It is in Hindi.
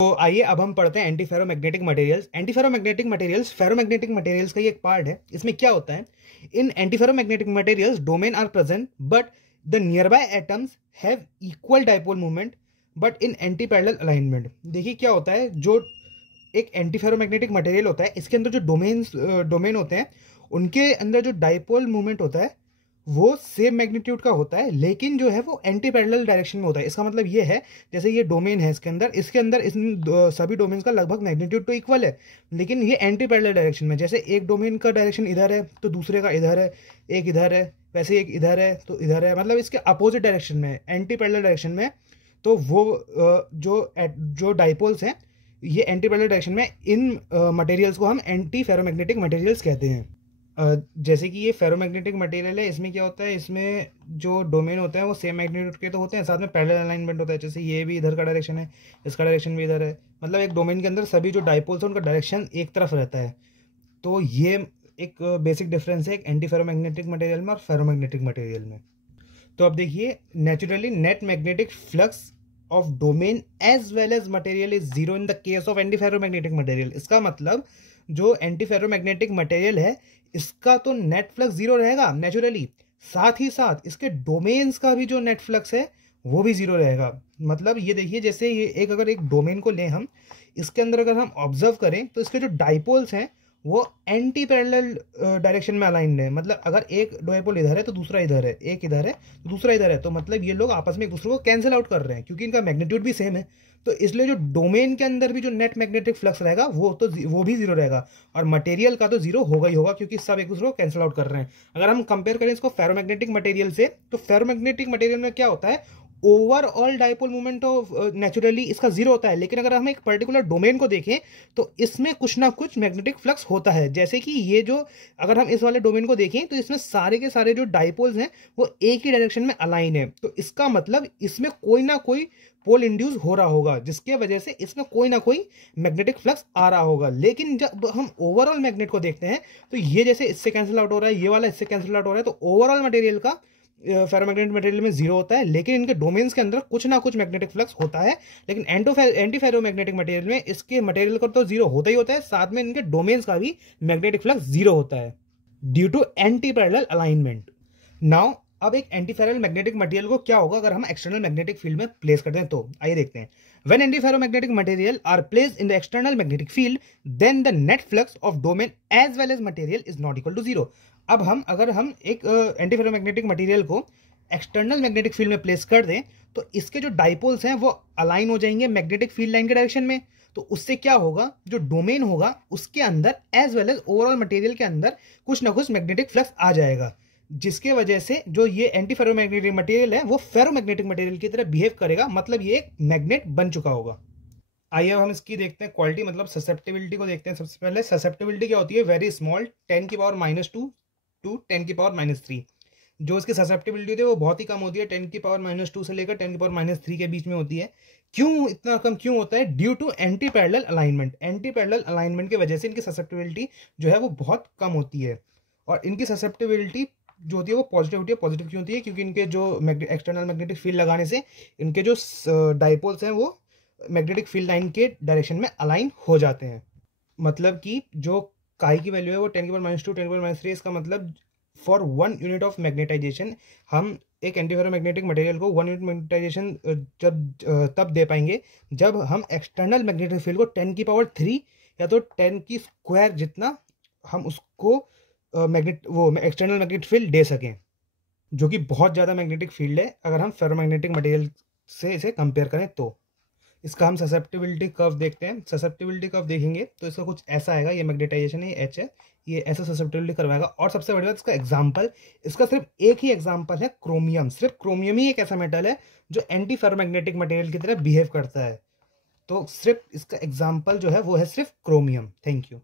तो आइए अब हम पढ़ते हैं anti ferromagnetic materials. Anti ferromagnetic materials ferromagnetic materials का ही एक पार्ट है। इसमें क्या होता है, in anti ferromagnetic materials domain are present but the nearby atoms have equal dipole movement but in anti parallel alignment. देखिए क्या होता है, जो एक एंटी फेरोमैग्नेटिक मटेरियल होता है, इसके अंदर जो डोमेन होते हैं, उनके अंदर जो डाइपोल मूवमेंट होता है वो सेम मैग्नीट्यूड का होता है, लेकिन जो है वो एंटी पैरेलल डायरेक्शन में होता है। इसका मतलब ये है, जैसे ये डोमेन है, इसके अंदर सभी डोमेन्स का लगभग मैग्नीट्यूड तो इक्वल है, लेकिन ये एंटी पैरेलल डायरेक्शन में। जैसे एक डोमेन का डायरेक्शन इधर है तो दूसरे का इधर है, एक इधर है, वैसे एक इधर है तो इधर है, मतलब इसके अपोजिट डायरेक्शन में, एंटी पैरेलल डायरेक्शन में। तो वो जो डाइपोल्स हैं ये एंटी पैरेलल डायरेक्शन में, इन मटेरियल्स को हम एंटी फेरोमैग्नेटिक मटेरियल्स कहते हैं। जैसे कि ये फेरोमैग्नेटिक मटेरियल है, इसमें क्या होता है, इसमें जो डोमेन होते हैं वो सेम मैग्नीट्यूड के तो होते हैं, साथ में पैरेलल अलाइनमेंट होता है। जैसे ये भी इधर का डायरेक्शन है, इसका डायरेक्शन भी इधर है, मतलब एक डोमेन के अंदर सभी जो डाइपोल्स हैं उनका डायरेक्शन एक तरफ रहता है। तो ये एक बेसिक डिफरेंस है एक एंटी फेरोमैग्नेटिक मटेरियल में और फेरोमैग्नेटिक मटेरियल में। तो अब देखिए, naturally net magnetic flux of domain as well as material is zero in the case of anti ferromagnetic material. इसका मतलब जो एंटी फेरोमैग्नेटिक मटेरियल है इसका तो नेट फ्लक्स जीरो रहेगा नेचुरली, साथ ही साथ इसके डोमेन्स का भी जो नेट फ्लक्स है वो भी जीरो रहेगा। मतलब ये देखिए, जैसे ये अगर एक डोमेन को लें हम, इसके अंदर अगर हम ऑब्जर्व करें तो इसके जो डाइपोल्स हैं वो एंटी पैरेलल डायरेक्शन में अलाइंड है। मतलब अगर एक डाइपोल इधर है तो दूसरा इधर है, एक इधर है तो दूसरा इधर है, तो मतलब ये लोग आपस में एक दूसरे को कैंसिल आउट कर रहे हैं क्योंकि इनका मैग्नीट्यूड भी सेम है। तो इसलिए जो डोमेन के अंदर भी जो नेट मैग्नेटिक फ्लक्स रहेगा वो भी जीरो रहेगा, और मटेरियल का तो जीरो होगा ही होगा क्योंकि सब एक दूसरे को कैंसिल आउट कर रहे हैं। अगर हम कंपेयर करें इसको फेरोमैग्नेटिक मटेरियल से, तो फेरोमैग्नेटिक मटेरियल में क्या होता है, overall dipole movement of naturally इसका जीरो होता है, लेकिन अगर हम एक पर्टिकुलर डोमेन को देखें तो इसमें कुछ ना कुछ मैग्नेटिक फ्लक्स होता है। जैसे कि ये जो, अगर हम इस वाले डोमेन को देखें तो इसमें सारे के सारे जो डाइपोल्स हैं वो एक ही डायरेक्शन में अलाइन है, तो इसका मतलब इसमें कोई ना कोई पोल इंड्यूस हो रहा होगा जिसके वजह से इसमें कोई ना कोई मैग्नेटिक फ्लक्स आ रहा होगा। लेकिन जब हम ओवरऑल मैग्नेट को देखते हैं तो ये जैसे इससे कैंसिल आउट हो रहा है, ये वाला इससे कैंसिल आउट हो रहा है, तो ओवरऑल मटेरियल का फेरोमैग्नेटिक मटेरियल में जीरो होता है, लेकिन इनके डोमेन्स के अंदर कुछ ना कुछ मैग्नेटिक फ्लक्स होता है। लेकिन एंटी फेरोमैग्नेटिक मटेरियल में इसके मटेरियल का तो जीरो होता ही होता है, साथ में इनके डोमेन्स का भी मैग्नेटिक फ्लक्स जीरो होता है due to anti parallel alignment. Now अब एक एंटी फेरल मैग्नेटिक मटेरियल को क्या होगा अगर हम एक्सटर्नल मैग्नेटिक फील्ड में प्लेस करते हैं, तो आइए देखते हैं। When anti ferromagnetic material are placed in the external magnetic field then the net flux of domain as well as material is not equal to zero. अब अगर हम एक एंटी फेरोमैग्नेटिक मटेरियल को एक्सटर्नल मैग्नेटिक फील्ड में प्लेस कर दें तो इसके जो डाइपोल्स हैं वो अलाइन हो जाएंगे मैग्नेटिक फील्ड लाइन के डायरेक्शन में। तो उससे क्या होगा, जो डोमेन होगा उसके अंदर as well as overall material के अंदर कुछ ना कुछ मैग्नेटिक फ्लक्स आ जाएगा, जिसके वजह से जो ये एंटी फेरोमैग्नेटिक मटेरियल है वो फेरोमैग्नेटिक मटेरियल की तरह बिहेव करेगा, मतलब ये एक मैग्नेट बन चुका होगा। आइए हम इसकी देखते हैं क्वालिटी, मतलब ससेप्टिबिलिटी को देखते हैं। सबसे पहले ससेप्टिबिलिटी क्या होती है, वेरी स्मॉल 10⁻⁻2 टू 10⁻3। जो इसकी ससेप्टिबिलिटी होती है वो बहुत ही कम होती है, 10⁻2 से लेकर 10⁻3 के बीच में होती है। क्यों इतना कम क्यों होता है, due to anti parallel alignment. Anti parallel alignment की वजह से इनकी ससेप्टिबिलिटी जो है वो बहुत कम होती है, और इनकी ससेप्टिबिलिटी जो होती है वो पॉजिटिव होती है। पॉजिटिव क्यों होती है, क्योंकि इनके जो एक्सटर्नल मैग्नेटिक फील्ड लगाने से इनके जो डाइपोल्स हैं वो मैग्नेटिक फील्ड लाइन के डायरेक्शन में अलाइन हो जाते हैं। मतलब कि जो काई की वैल्यू है वो 10⁻2 10⁻3, इसका मतलब फॉर 1 यूनिट ऑफ मैग्नेटाइजेशन हम एक एंटी फेरोमैग्नेटिक मटेरियल को 1 यूनिट मैग्नेटाइजेशन तब दे पाएंगे जब हम एक्सटर्नल मैग्नेटिक फील्ड को 10⁻3 या तो 10 की स्क्वायर जितना हम उसको एक्सटर्नल मैग्नेटिक फील्ड दे सकें, जो कि बहुत ज़्यादा मैग्नेटिक फील्ड है अगर हम फेरोमैग्नेटिक मटेरियल से इसे कंपेयर करें। तो इसका हम ससेप्टिबिलिटी कर्व देखते हैं। ससेप्टिबिलिटी कर्व देखेंगे तो इसका कुछ ऐसा आएगा, ये मैग्नेटाइजेशन है, एच है, ये ऐसा ससेप्टिबिलिटी कर्व आएगा। और सबसे बड़ी बात, इसका एग्जाम्पल, इसका सिर्फ एक ही एग्जाम्पल है क्रोमियम। सिर्फ क्रोमियम ही एक ऐसा मेटल है जो एंटी फेरोमैग्नेटिक मटेरियल की तरह बिहेव करता है। तो सिर्फ इसका एग्जाम्पल जो है वो है सिर्फ क्रोमियम। Thank you.